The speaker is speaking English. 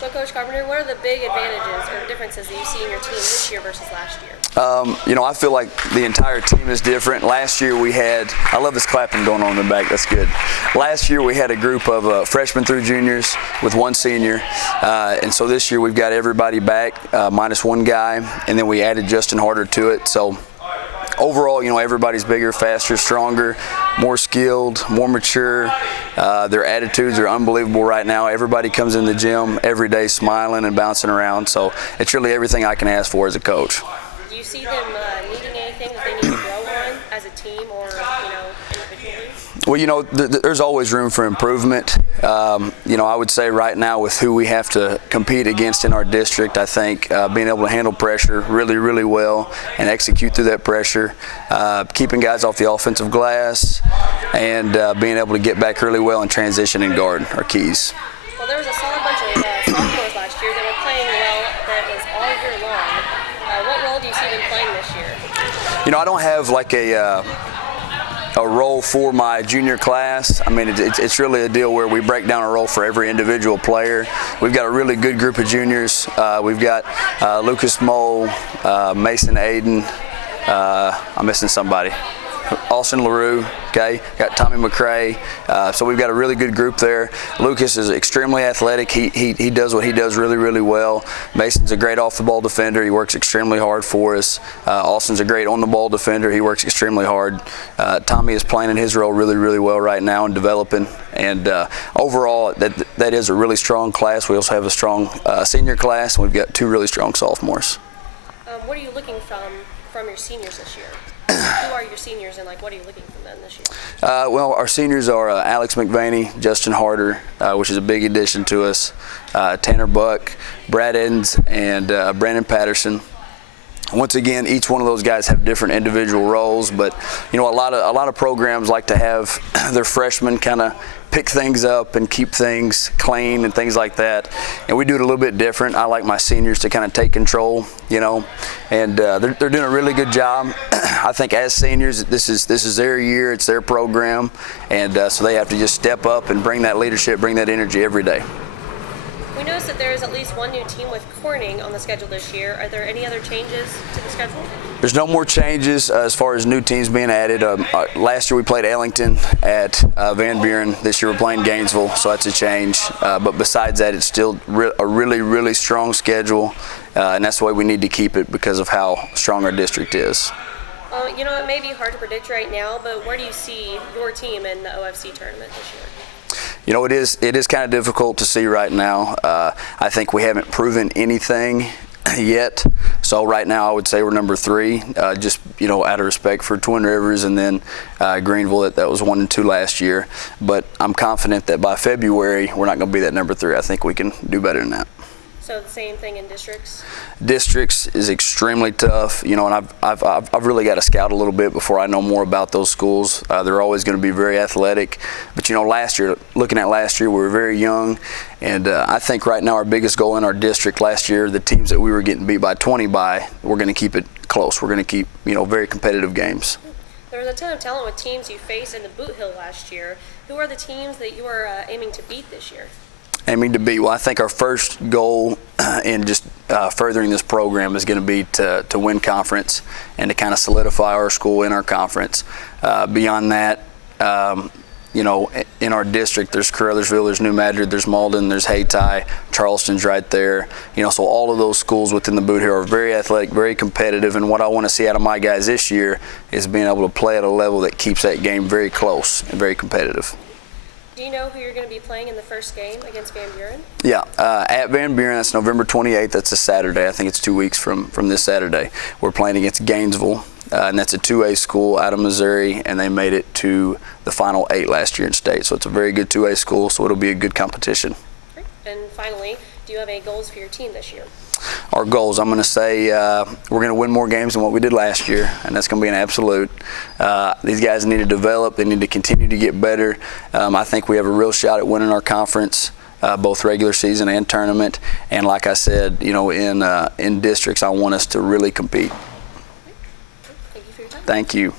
So, Coach Carpenter, what are the big advantages or differences that you see in your team this year versus last year? I feel like the entire team is different. Last year we had, I love this clapping going on in the back, that's good. Last year we had a group of freshmen through juniors with one senior, and so this year we've got everybody back, minus one guy, and then we added Justin Harder to it. So overall, everybody's bigger, faster, stronger, more skilled, more mature. Their attitudes are unbelievable right now. Everybody comes in the gym every day smiling and bouncing around. So it's really everything I can ask for as a coach. Do you see them needing anything that they need to grow on as a team or, individually? Well, there's always room for improvement. I would say right now with who we have to compete against in our district, I think being able to handle pressure really, really well and execute through that pressure, keeping guys off the offensive glass, and being able to get back really well and transition and guard are keys. Well, there was a solid bunch of sophomores last year that were playing well that was all year long. What role do you see them playing this year? I don't have like a role for my junior class. I mean, it's really a deal where we break down a role for every individual player. We've got a really good group of juniors. We've got Lucas Mole, Mason Aiden, I'm missing somebody. Austin LaRue, okay, got Tommy McCray, so we've got a really good group there. Lucas is extremely athletic. He does what he does really, really well. Mason's a great off-the-ball defender. He works extremely hard for us. Austin's a great on-the-ball defender. He works extremely hard. Tommy is playing in his role really, really well right now and developing. And overall, that is a really strong class. We also have a strong senior class, and we've got two really strong sophomores. What are you looking from your seniors this year? Who are your seniors, and what are you looking from them this year? Well, our seniors are Alex McVaney, Justin Harder, which is a big addition to us, Tanner Buck, Brad Edens, and Brandon Patterson. Once again, each one of those guys have different individual roles, but a lot of programs like to have their freshmen kind of pick things up and keep things clean and things like that. And we do it a little bit different. I like my seniors to kind of take control, and they're doing a really good job. I think as seniors, this is their year, it's their program, and so they have to just step up and bring that leadership, bring that energy every day. We noticed that there is at least one new team with Corning on the schedule this year. Are there any other changes to the schedule? There's no more changes as far as new teams being added. Last year we played Ellington at Van Buren. This year we're playing Gainesville, so that's a change. But besides that, it's still a really, really strong schedule, and that's the way we need to keep it because of how strong our district is. It may be hard to predict right now, but where do you see your team in the OFC tournament this year? It is kind of difficult to see right now. I think we haven't proven anything yet. So right now I would say we're number 3, just out of respect for Twin Rivers and then Greenville that was 1 and 2 last year. But I'm confident that by February we're not going to be that number 3. I think we can do better than that. So the same thing in districts? Districts is extremely tough, and I've really got to scout a little bit before I know more about those schools. They're always going to be very athletic, but looking at last year, we were very young, and I think right now our biggest goal in our district last year, the teams that we were getting beat by 20 by, we're going to keep it close. We're going to keep very competitive games. There was a ton of talent with teams you faced in the Boot Hill last year. Who are the teams that you are aiming to beat this year? Aiming to beat. Well, I think our first goal in just furthering this program is going to be to win conference and to kind of solidify our school in our conference. Beyond that, in our district, there's Caruthersville, there's New Madrid, there's Malden, there's Hayti, Charleston's right there. So all of those schools within the Boot Hill are very athletic, very competitive, and what I want to see out of my guys this year is being able to play at a level that keeps that game very close and very competitive. Do you know who you're going to be playing in the first game against Van Buren? Yeah, at Van Buren, that's November 28th. That's a Saturday. I think it's 2 weeks from this Saturday. We're playing against Gainesville, and that's a 2A school out of Missouri, and they made it to the Final 8 last year in state. So it's a very good 2A school, so it'll be a good competition. Great. And finally, do you have any goals for your team this year? Our goals, I'm going to say we're going to win more games than what we did last year, and that's going to be an absolute. These guys need to develop. They need to continue to get better. I think we have a real shot at winning our conference, both regular season and tournament. And like I said, in districts, I want us to really compete. Thank you for your time. Thank you.